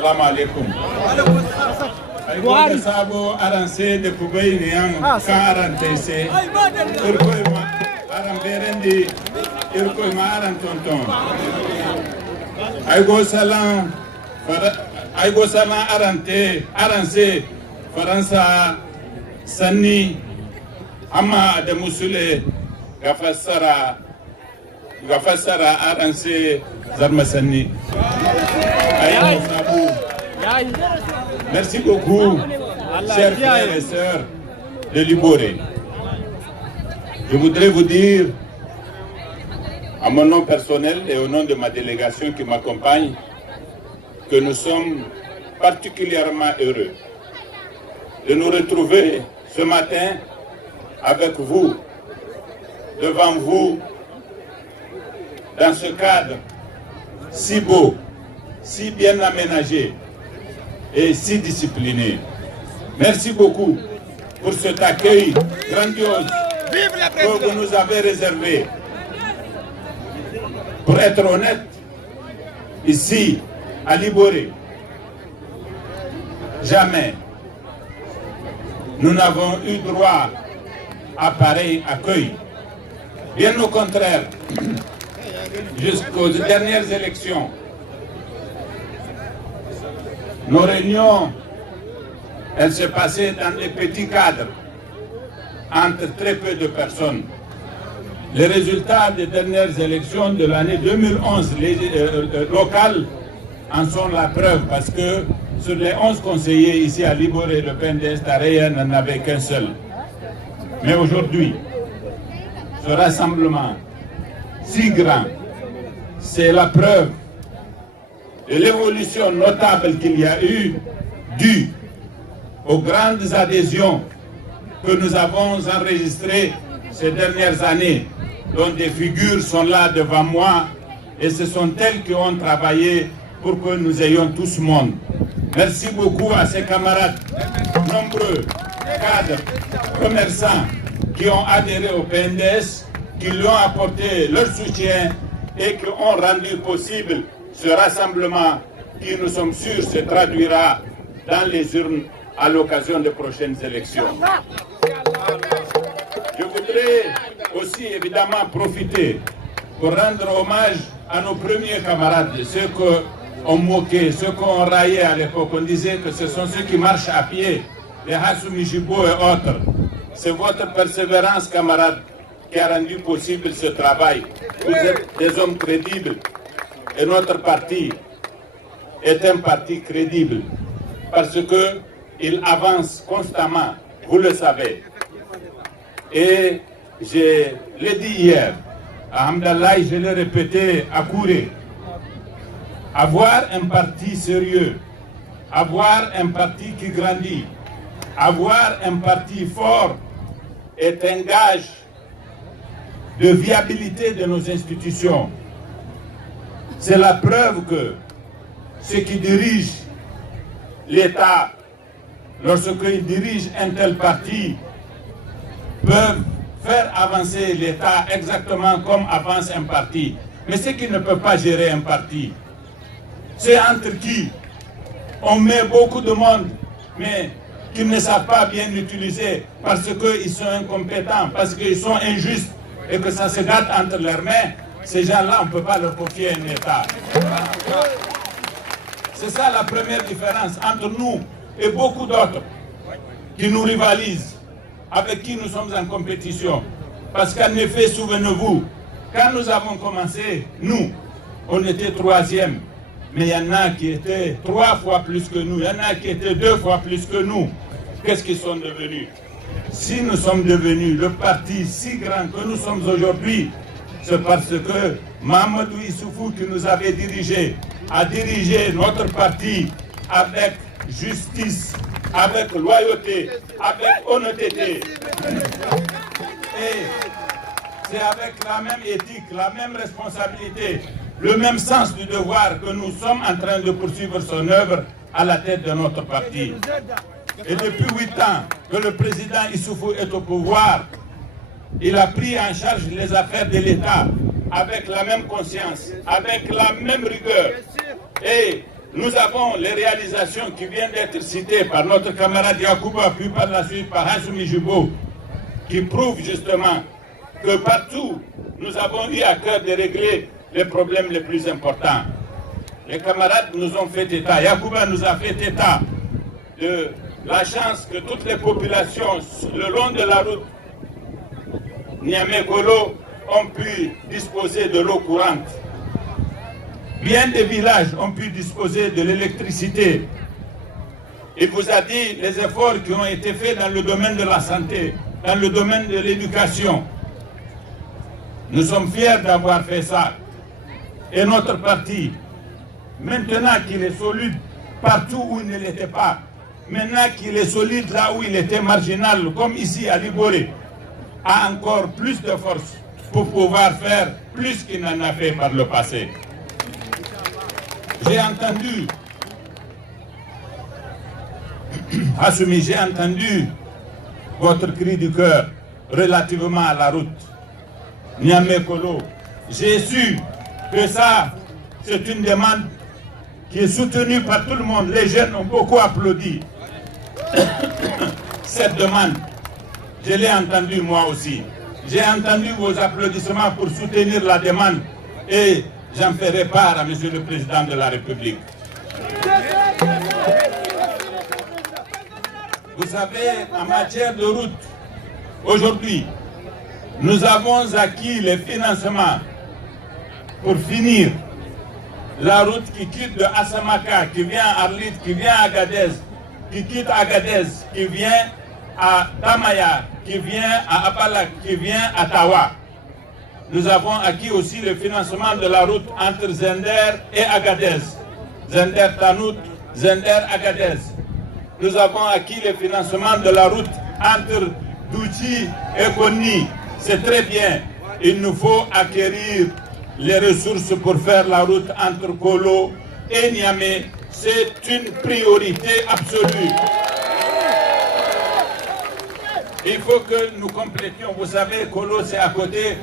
Assalamu alaikum. Aïe, sabo arancé de Koubé Niang, Karantese, Urkoima, Aramberendi, Urkoima Arantonton. Aïgo Salan arancé, Faransa, Sani, Amma de Moussoulé, Gafassara arancé, Zarmasani. Aïe, Sabou. Merci beaucoup, chers frères et sœurs de Liboré. Je voudrais vous dire, à mon nom personnel et au nom de ma délégation qui m'accompagne, que nous sommes particulièrement heureux de nous retrouver ce matin avec vous, devant vous, dans ce cadre si beau, si bien aménagé et si discipliné. Merci beaucoup pour cet accueil grandiose que vous nous avez réservé. Pour être honnête, ici, à Liboré, jamais nous n'avons eu droit à pareil accueil. Bien au contraire, jusqu'aux dernières élections, nos réunions, elles se passaient dans des petits cadres, entre très peu de personnes. Les résultats des dernières élections de l'année 2011, locales, en sont la preuve, parce que sur les 11 conseillers ici à Liboré, le PNDS Tareya n'en avait qu'un seul. Mais aujourd'hui, ce rassemblement si grand, c'est la preuve de l'évolution notable qu'il y a eu due aux grandes adhésions que nous avons enregistrées ces dernières années, dont des figures sont là devant moi, et ce sont elles qui ont travaillé pour que nous ayons tous monde. Merci beaucoup à ces camarades, nombreux cadres, commerçants, qui ont adhéré au PNDS, qui lui ont apporté leur soutien et qui ont rendu possible ce rassemblement qui, nous sommes sûrs, se traduira dans les urnes à l'occasion des prochaines élections. Je voudrais aussi évidemment profiter pour rendre hommage à nos premiers camarades, ceux qu'on moquait, ceux qu'on raillait à l'époque. On disait que ce sont ceux qui marchent à pied, les Hassoumi Jibo et autres. C'est votre persévérance, camarades, qui a rendu possible ce travail. Vous êtes des hommes crédibles. Et notre parti est un parti crédible parce qu'il avance constamment, vous le savez. Et je l'ai dit hier, à Hamdallah, je l'ai répété à Kouré, avoir un parti sérieux, avoir un parti qui grandit, avoir un parti fort est un gage de viabilité de nos institutions. C'est la preuve que ceux qui dirigent l'État, lorsqu'ils dirigent un tel parti, peuvent faire avancer l'État exactement comme avance un parti. Mais ceux qui ne peuvent pas gérer un parti, c'est entre qui on met beaucoup de monde, mais qui ne savent pas bien l'utiliser parce qu'ils sont incompétents, parce qu'ils sont injustes et que ça se gâte entre leurs mains. Ces gens-là, on ne peut pas leur confier un État. C'est ça la première différence entre nous et beaucoup d'autres qui nous rivalisent, avec qui nous sommes en compétition. Parce qu'en effet, souvenez-vous, quand nous avons commencé, nous, on était troisième. Mais il y en a qui étaient 3 fois plus que nous, il y en a qui étaient 2 fois plus que nous. Qu'est-ce qu'ils sont devenus? Si nous sommes devenus le parti si grand que nous sommes aujourd'hui, c'est parce que Mahamadou Issoufou, qui nous avait dirigé, a dirigé notre parti avec justice, avec loyauté, avec honnêteté. Et c'est avec la même éthique, la même responsabilité, le même sens du devoir que nous sommes en train de poursuivre son œuvre à la tête de notre parti. Et depuis 8 ans que le président Issoufou est au pouvoir, il a pris en charge les affaires de l'État avec la même conscience, avec la même rigueur. Et Nous avons les réalisations qui viennent d'être citées par notre camarade Yacouba, puis par la suite par Hassoumi Jubo, qui prouvent justement que partout, nous avons eu à cœur de régler les problèmes les plus importants. Les camarades nous ont fait état, Yacouba nous a fait état de la chance que toutes les populations le long de la route Niamey-Kolo ont pu disposer de l'eau courante. Bien des villages ont pu disposer de l'électricité. Il vous a dit les efforts qui ont été faits dans le domaine de la santé, dans le domaine de l'éducation. Nous sommes fiers d'avoir fait ça. Et notre parti, maintenant qu'il est solide partout où il ne l'était pas, maintenant qu'il est solide là où il était marginal, comme ici à Liboré, a encore plus de force pour pouvoir faire plus qu'il n'en a fait par le passé. J'ai entendu, Hassoumi, j'ai entendu votre cri du cœur relativement à la route Niamey-Kolo. J'ai su que ça, c'est une demande qui est soutenue par tout le monde. Les jeunes ont beaucoup applaudi cette demande. Je l'ai entendu moi aussi. J'ai entendu vos applaudissements pour soutenir la demande et j'en ferai part à Monsieur le Président de la République. Vous savez, en matière de route, aujourd'hui, nous avons acquis les financements pour finir la route qui quitte de Assamaka, qui vient à Arlit, qui vient à Agadez, qui quitte Agadez, qui vient à Tamaya, qui vient à Apalak, qui vient à Tawa. Nous avons acquis aussi le financement de la route entre Zender et Agadez. Zender-Tanout, Zender-Agadez. Nous avons acquis le financement de la route entre Douchi et Konni. C'est très bien. Il nous faut acquérir les ressources pour faire la route entre Kolo et Niamey. C'est une priorité absolue. Il faut que nous complétions. Vous savez, Kolo, c'est à côté.